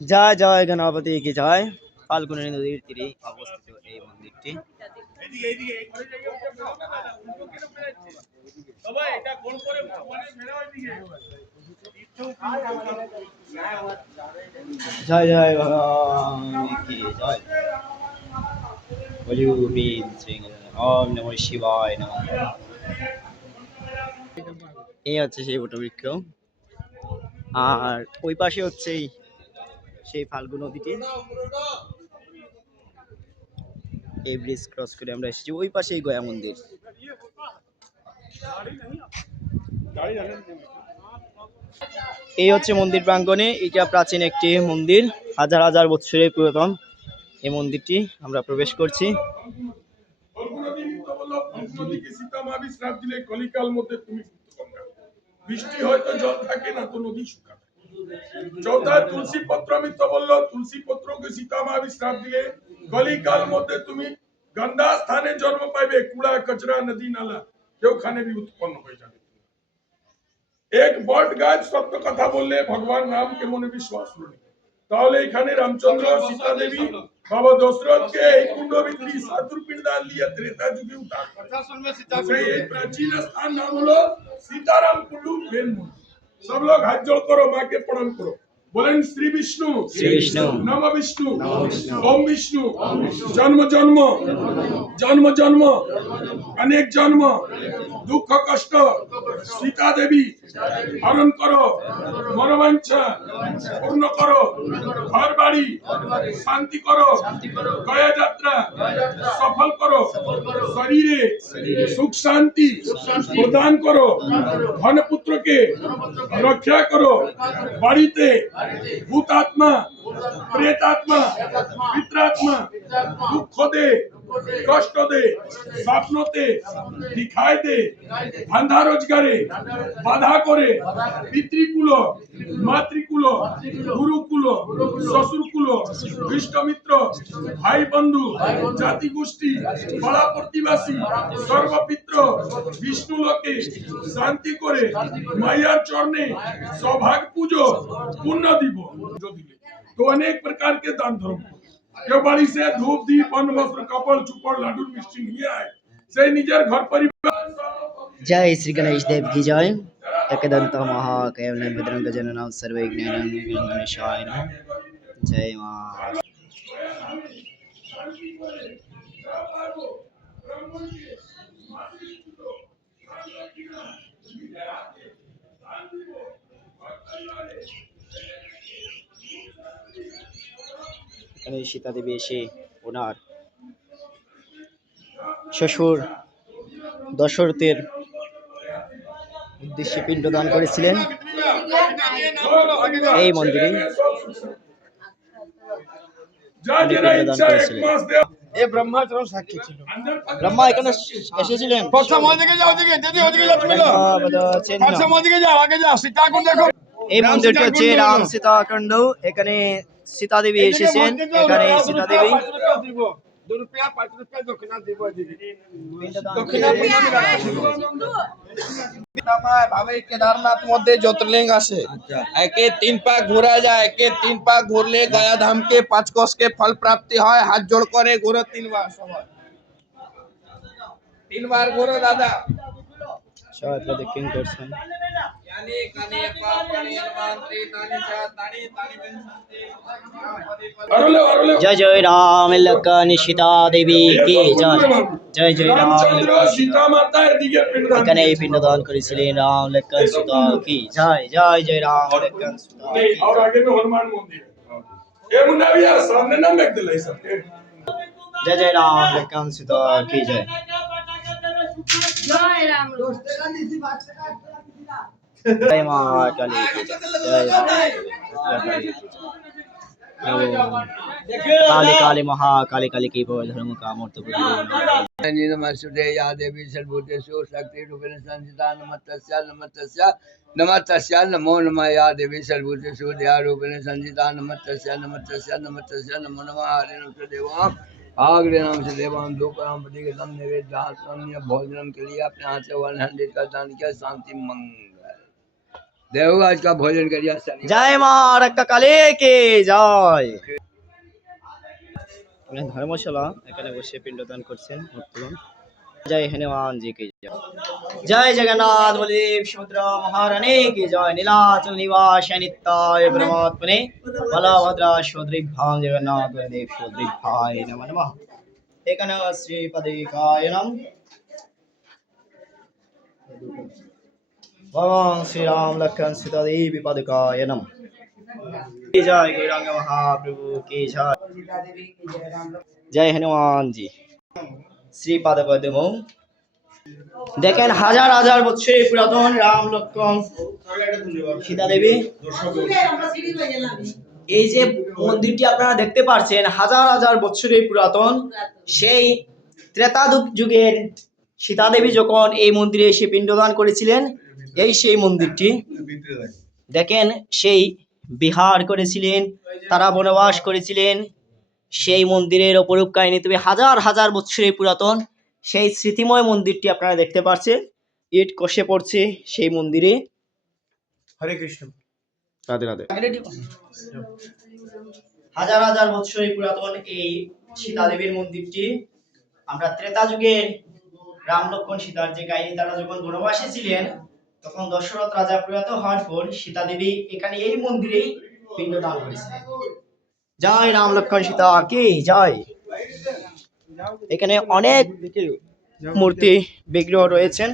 জয় জয় গণপতি কি জয়। ফাল্গুনী নদীর তীরে অবস্থিত এই মন্দিরটি। জয় জয় ভগবান কি জয়। ওম নমঃ শিবায় নমঃ। এই হচ্ছে সেই বটবৃক্ষ, আর ওই পাশে হচ্ছে সেই ফাল্গু নদীটি। এই ব্রিজ ক্রস করে আমরা এসেছি, ওই পাশেই গয়া মন্দির। এই হচ্ছে মন্দির প্রাঙ্গণে, এটা প্রাচীন একটি মন্দির, হাজার হাজার বছরের পুরাতন এই মন্দিরটি। আমরা প্রবেশ করছি। বৃষ্টি হয়তো জল থাকে না তো নদী শুকায়। চৌথা তুলসী পত্র মিত্র বলল তুলসী পত্রকে সীতা মা শ্রাপ দিলে কলিকাল মধ্যে তুমি গন্ধা স্থানে জন্ম পাইবে, কূড়া কচরা নদী নালা কেউখানে भी उत्पन्न হয়ে যাবে। এক বট গাছ সত্য কথা বললে ভগবান রামকে মনে বিশ্বাস রইল, তাহলে এখানে রামচন্দ্র সীতা দেবী বাবা দশরথকে এই কুণ্ডবিদ্ধি সাতুর পিণ্ডদান দিয়ে ত্রেতা যুগে উদ্ধার করে। সেই এই প্রাচীন স্থান নাম হলো सीताराम कुंडू मेन मंदिर। सब लोग हाथ जोड़ करो, माँ के प्रणाम करो, बोलें श्री विष्णु नम विष्णु ओम विष्णु जन्म जन्म जन्म जन्म अनेक जन्म दुख कष्ट सीता देवी हरण करो, मनोवांछा पूर्ण करो, घर बाड़ी शांति करो, गया यात्रा सफल करो, शरीरे सुख शांति प्रदान करो, धन पुत्र के रक्षा करो, बाड़ीते भूतात्मा प्रेतात्मा पित्रात्मा दुख दे कष्ट दे स्वप्नते दिखाई दे, धंधा रोजगारे बाधा करे, पितृकुल मातृकुल गुरुकुल শ্বশুরকুল ইষ্ট মিত্র ভাই বন্ধু জাতি গোষ্ঠী পাড়া প্রতিবাসী সর্বপিত্র বিষ্ণু লোকে শান্তি করে মায়ার চরণে সৌভাগ্য পুজো পুণ্য দিব। तो अनेक प्रकार के दान धर्म केउ बाड़ी से धूप दीप अन्न वस्त्र कपड़ चुपड़ लाडू मिष्टी निये आए से निजर घर परिवार। जय श्री गणेश देव की जय। एकदंत महाकेवलं भद्रं गजाननं सर्वविघ्नहरं गणेशाय नमः। जय मां। এখানে সীতা দেবী এসে ওনার শ্বশুর দশরথের উদ্দেশ্যে পিণ্ডদান করেছিলেন এই মন্দিরে। পিণ্ডদান করেছিলেন। এ ব্রহ্মাচরণ সাক্ষী ছিল। ব্রহ্মা এখানে এসেছিলেন। প্রথম ওদিকে যাও, ওদিকে যদি ওদিকে যাও তুমি যাও, প্রথম ওদিকে যাও, আগে যাও সীতাকুণ্ড দেখো। এই মন্দিরটি হচ্ছে রাম সীতাকুণ্ড। এখানে সীতা দেবী এসেছেন। এখানে সীতা দেবী केदारनाथ मध्य ज्योतिर्लिंग आसे एके 3 पाक घोरा যায়, एके 3 पाक ঘুরলে গয়া ধাম के 5 कोस के फल प्राप्ति হয়। हाथ जोड़ करे घोरो 3 बार, সবাই 3 बार ঘোরো দাদা। সবাই প্রদক্ষিণ করছেন। जय जय राम लखन सीता देवी की जय। जय जय राम सीता माता এখানে এই পিণ্ডদান করেছিলেন রাম লক্ষণ সীতা কি জয়। जय जय राम लखन सीता। और आगे में हनुमान मंदिर ये मुन्ना भैया सामने ना मेक दिलाई सबके। जय जय राम लखन सीता की जय। जय राम। जय मां काली की जय। जय काली काली महाकाली काली की बोल धर्म का मूर्त नमस्ते या देवी सर्वभूतेषु शक्तिरूपेण संस्थिता नमस्तस्यै नमस्तस्यै नमस्तस्यै नमो नमः या देवी सर्वभूतेषु दयारूपेण संस्थिता नमस्तस्यै नमस्तस्यै नमस्तस्यै नमो नमः। हरे नम देवाम आग्रे नाम से देवाम धूपराम पति के दम नैवेद्य भोजनम के लिए अपने हाथ से 100 का दान किया। शांति मंगल। देव आज का भोजन करिए शनि जय মা রক্ষা কালী কি জয়। ধর্মশালা এখানে বসে পিণ্ডদান করছেন ভক্তগণ। जय हनुमान जी की जय। जय जगन्नाथ बलदेव सुभद्रा महारानी की जय। नीलाचल निवास नित्याय परमात्मने बलभद्रा सुभद्राभ्यां जगन्नाथ बलदेव सुभद्राभ्याय नमः नमः। एकान श्रीपदिकाय नमः। भगवान श्री राम लक्ष्मण सीता देवी पदिकाय नमः। जय गौरांग महाप्रभु की जय। जय हनुमान जी। শ্রীপাদ পদ্ম দেখেন হাজার হাজার বছরের পুরাতন রাম লক্ষ্মণ সীতা দেবী। এই যে মন্দিরটি আপনারা দেখতে পাচ্ছেন হাজার হাজার বছরের পুরাতন, সেই ত্রেতা যুগের সীতা দেবী যখন এই মন্দিরে এসে পিণ্ডদান করেছিলেন, এই সেই মন্দিরটি দেখেন। সেই বিহার করেছিলেন, তারা বনবাস করেছিলেন, সেই মন্দিরের অপরূপ কাহিনী। তবে হাজার হাজার বছরের পুরাতন সেই স্মৃতিময় মন্দিরটি আপনারা দেখতে পাচ্ছেন। ইট কষে পড়ছে সেই মন্দিরে। হরে কৃষ্ণ, রাধে রাধে। হাজার হাজার বছরের পুরাতন এই সীতা দেবীর মন্দিরটি আমরা ত্রেতা যুগের রাম লক্ষ্মণ সীতার যে কাহিনী, তারা যখন বনবাসে ছিলেন তখন দশরথ রাজা প্রয়াত হওয়ার পর সীতা দেবী এখানে এই মন্দিরেই পিণ্ডদান করেছিলেন। জয় রাম লক্ষ্মণ সীতা কি জয়। এখানে অনেক মূর্তি বিগ্রহ রয়েছেন।